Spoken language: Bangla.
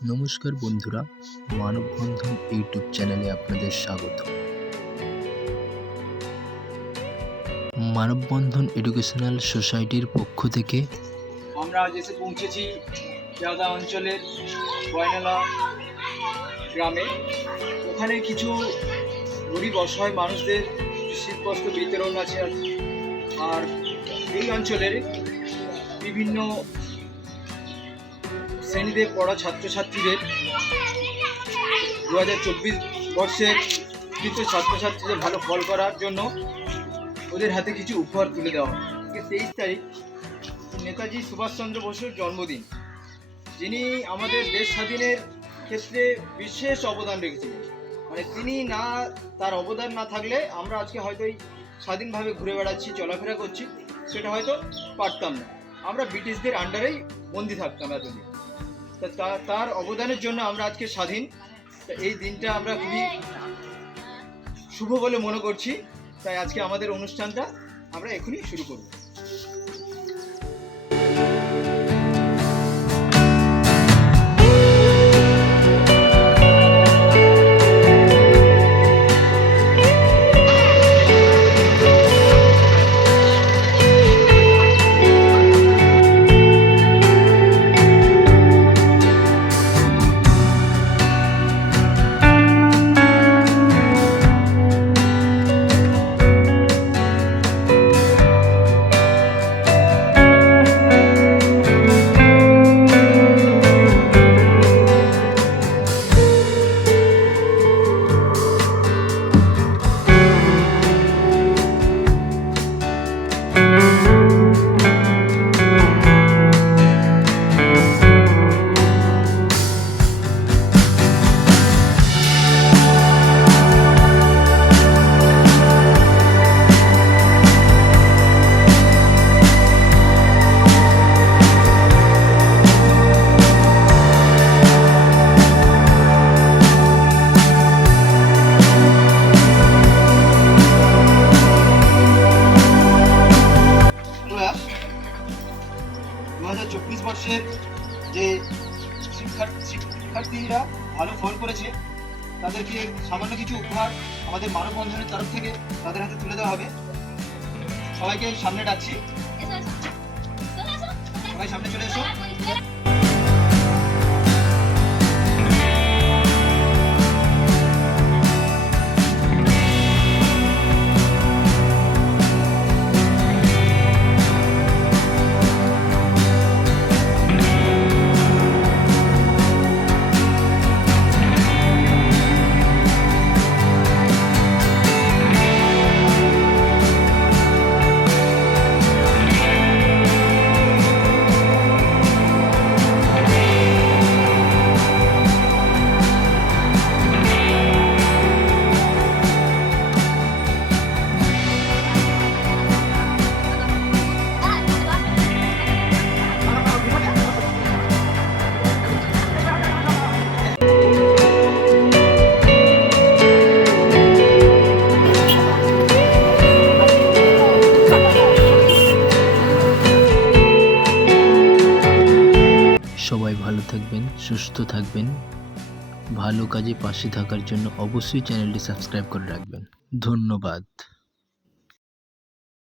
নমস্কার বন্ধুরা, মানববন্ধন ইউটিউব চ্যানেলে আপনাদের স্বাগত। মানববন্ধন এডুকেশনাল সোসাইটির পক্ষ থেকে আমরা আজ এসে পৌঁছেছি পেয়াদা অঞ্চলের গয়নালা গ্রামে। ওখানে কিছু গরিব অসহায় মানুষদের শীতবস্ত্র বিতরণ আছে। আর এই অঞ্চলের বিভিন্ন শ্রেণীতে পড়া ছাত্রছাত্রীদের 2024 বর্ষের কিন্তু ছাত্রছাত্রীদের ভালো ফল করার জন্য ওদের হাতে কিছু উপহার তুলে দেওয়া হয়। 23 তারিখ নেতাজি সুভাষচন্দ্র বসুর জন্মদিন, যিনি আমাদের দেশ স্বাধীনের ক্ষেত্রে বিশেষ অবদান রেখেছিলেন। মানে তিনি না, তার অবদান না থাকলে আমরা আজকে হয়তো এই স্বাধীনভাবে ঘুরে বেড়াচ্ছি, চলাফেরা করছি, সেটা হয়তো পারতাম না। আমরা ব্রিটিশদের আন্ডারেই বন্দি থাকতাম এতদিন। তার অবদানের জন্য আমরা আজকে স্বাধীন। এই দিনটা আমরা খুবই শুভ বলে মনে করছি। তাই আজকে আমাদের অনুষ্ঠানটা আমরা এখনই শুরু করব। বর্ষের যে শিক্ষার্থীরা ভালো ফল করেছে তাদেরকে সামান্য কিছু উপহার আমাদের মানববন্ধনের তরফ থেকে তাদের হাতে তুলে দেওয়া হবে। সবাইকে সামনে ডাকছি, সবাই সামনে চলে এসো। সবাই ভালো থাকবেন, সুস্থ থাকবেন। ভালো কাজে পাশে থাকার জন্য অবশ্যই চ্যানেলটি সাবস্ক্রাইব করে রাখবেন। ধন্যবাদ।